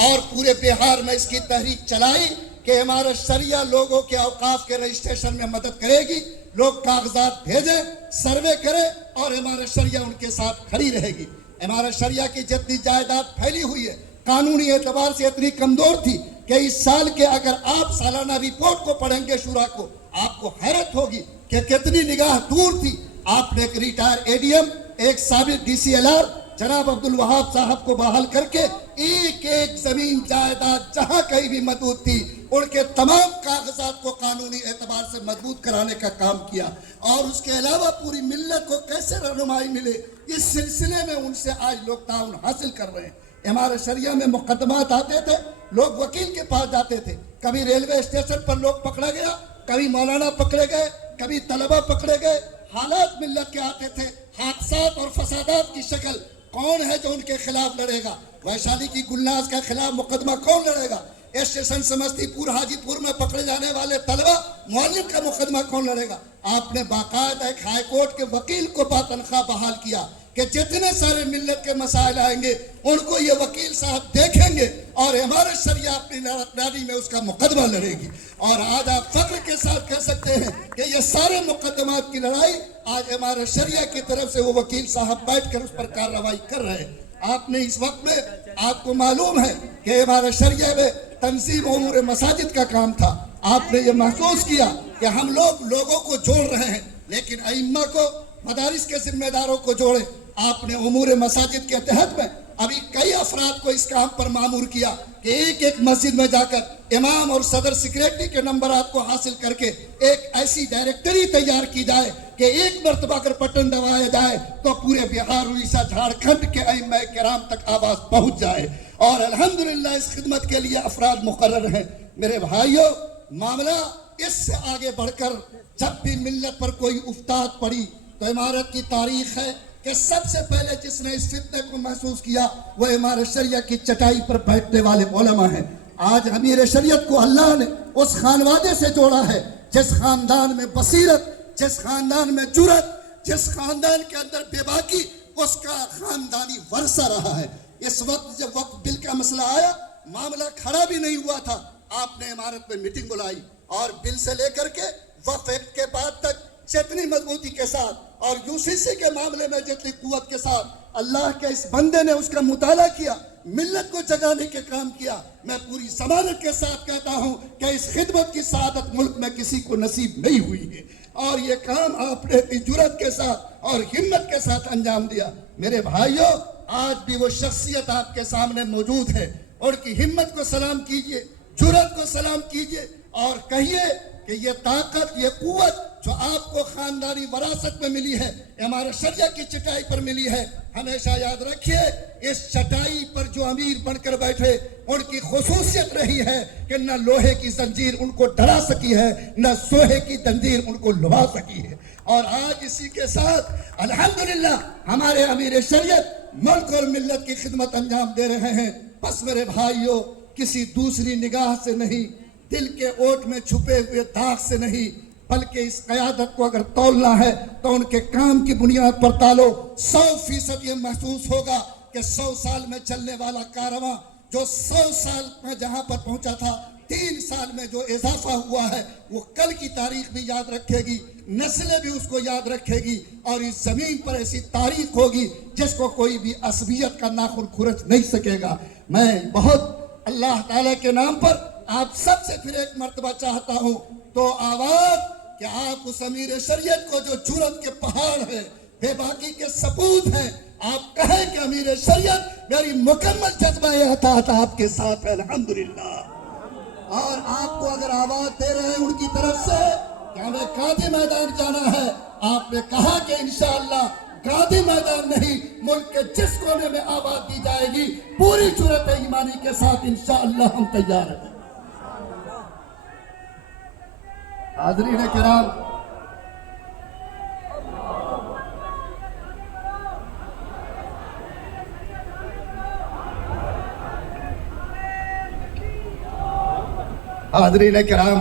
اور پورے بہار میں اس کی تحریک چلائی کہ امارت شریعہ لوگوں کے اوقاف کے رجسٹریشن میں مدد کرے گی، لوگ کاغذات بھیجیں، سروے کریں اور امارت شریعہ ان کے ساتھ کھڑی رہے گی۔ امارت شریعہ کی جتنی جائیداد پھیلی ہوئی ہے قانونی اعتبار سے اتنی کمزور تھی کہ اس سال کے اگر آپ سالانہ رپورٹ کو پڑھیں گے شورا کو، آپ کو حیرت ہوگی کہ کتنی نگاہ دور تھی۔ آپ نے ایک ریٹائر اے ڈی ایم، ایک سابق ڈی سی ایل آر جناب عبدالوہاب صاحب کو بحال کر کے ایک ایک زمین جائیداد جہاں کہیں بھی محدود تھی ان کے تمام کاغذات کو قانونی اعتبار سے مضبوط کرانے کا کام کیا۔ اور اس کے علاوہ پوری ملت کو کیسے رہنمائی ملے، اس سلسلے میں ان سے آج لوگ تعاون حاصل کر رہے ہیں۔ امارت شریعہ میں مقدمات آتے تھے، لوگ وکیل کے پاس جاتے تھے، کبھی ریلوے اسٹیشن پر لوگ پکڑے گیا، کبھی مولانا پکڑے گئے، کبھی طلبہ پکڑے گئے، حالات ملت کے آتے تھے، حادثات اور فسادات کی شکل کون ہے جو ان کے خلاف لڑے گا؟ ویشالی کی گلناز کے خلاف مقدمہ کون لڑے گا؟ اسٹیشن سمستی پور حاجی پور میں پکڑے جانے والے طلبہ معلم کا مقدمہ کون لڑے گا؟ آپ نے باقاعدہ ایک ہائی کورٹ کے وکیل کو باتنخواہ بحال کیا کہ جتنے سارے ملت کے مسائل آئیں گے ان کو یہ وکیل صاحب دیکھیں گے اور امارت شریعہ اپنی نادی میں اس کا مقدمہ لڑے گی۔ اور آج آپ فخر کے ساتھ کہہ سکتے ہیں کہ یہ سارے مقدمات کی لڑائی آج امارت شریعہ کی طرف سے وہ وکیل صاحب بیٹھ کر اس پر کارروائی کر رہے ہیں۔ آپ نے اس وقت میں آپ کو معلوم ہے کہ امارت شریعہ میں تنظیم امور مساجد کا کام تھا۔ آپ نے یہ محسوس کیا کہ ہم لوگوں کو جوڑ رہے ہیں، لیکن ائمہ کو، مدارس کے ذمہ داروں کو جوڑے۔ آپ نے امور مساجد کے تحت میں ابھی کئی افراد کو اس کام پر مامور کیا کہ ایک ایک مسجد میں جا کر امام اور صدر سیکریٹری کے نمبرات کو حاصل کر کے ایک ایسی ڈائریکٹری تیار کی جائے کہ ایک مرتبہ اگر بٹن دبایا جائے تو پورے بہار، اڑیسہ، جھارکھنڈ کے ائمہ کرام تک آواز پہنچ جائے۔ اور الحمدللہ اس خدمت کے لیے افراد مقرر ہیں۔ میرے بھائیوں، معاملہ اس سے آگے بڑھ کر جب بھی ملت پر کوئی افتاد پڑی تو امارت کی تاریخ ہے کہ سب سے پہلے جس نے اس فتنے کو محسوس کیا وہ امارت شریعہ کی چٹائی پر بیٹھنے والے علماء ہیں۔ آج امیر شریعت کو اللہ نے اس خانوادے سے جوڑا ہے جس خاندان میں بصیرت، جس خاندان میں جرت، جس خاندان کے اندر بے باکی، اس کا خاندانی ورثہ رہا ہے۔ اس وقت جب وقت بل کا مسئلہ آیا، معاملہ کھڑا بھی نہیں ہوا تھا، آپ نے امارت میں میٹنگ بلائی اور بل سے لے کر کے وقف ایکٹ کے بعد تک جتنی مضبوطی کے ساتھ اور یو سی سی کے معاملے میں جتنی قوت کے ساتھ اللہ کے اس بندے نے اس کا مطالعہ کیا، ملت کو جگانے کے کام کیا، میں پوری ضمانت کے ساتھ کہتا ہوں کہ اس خدمت کی سعادت ملک میں کسی کو نصیب نہیں ہوئی ہے۔ اور یہ کام آپ نے جرات کے ساتھ اور ہمت کے ساتھ انجام دیا۔ میرے بھائیوں، آج بھی وہ شخصیت آپ کے سامنے موجود ہے، اور کی ہمت کو سلام کیجئے، جرات کو سلام کیجئے اور کہیے کہ یہ طاقت، یہ قوت جو آپ کو خاندانی وراثت میں ملی ہے، امارت شریعہ کی چٹائی پر ملی ہے، ہمیشہ یاد رکھیے اس چٹائی پر جو امیر بن کر بیٹھے ان کی خصوصیت رہی ہے کہ نہ لوہے کی زنجیر ان کو ڈرا سکی ہے، نہ سوہے کی زنجیر ان کو لبھا سکی ہے۔ اور آج اسی کے ساتھ الحمدللہ ہمارے امیر شریعت ملک اور ملت کی خدمت انجام دے رہے ہیں۔ بس میرے بھائیوں، کسی دوسری نگاہ سے نہیں، دل کے اوٹ میں چھپے ہوئے داغ سے نہیں، بلکہ اس قیادت کو اگر تولنا ہے تو ان کے کام کی بنیاد پر تالو۔ 100% یہ محسوس ہوگا کہ 100 سال میں چلنے والا کارواں جو 100 سال میں جہاں پر پہنچا تھا، 3 سال میں جو اضافہ ہوا ہے وہ کل کی تاریخ بھی یاد رکھے گی، نسلیں بھی اس کو یاد رکھے گی، اور اس زمین پر ایسی تاریخ ہوگی جس کو کوئی بھی عصبیت کا ناخن کھرچ نہیں سکے گا۔ میں بہت اللہ تعالیٰ کے نام پر آپ سب سے پھر ایک مرتبہ چاہتا ہوں تو آواز کہ آپ اس امیر شریعت کو جو جرات کے پہاڑ ہے، بے باکی کے ثبوت ہیں، آپ کہیں کہ امیر شریعت میری مکمل جذبہ اطاعت آپ کے ساتھ ہے الحمدللہ۔ اور آپ کو اگر آواز دے رہے ہیں ان کی طرف سے کہ ہمیں گاندھی میدان جانا ہے، آپ نے کہا کہ انشاءاللہ گاندھی میدان نہیں، ملک کے جس کونے میں آواز دی جائے گی پوری جرات ایمانی کے ساتھ انشاءاللہ ہم تیار ہیں۔ حاضرین کرام، حاضرین کرام،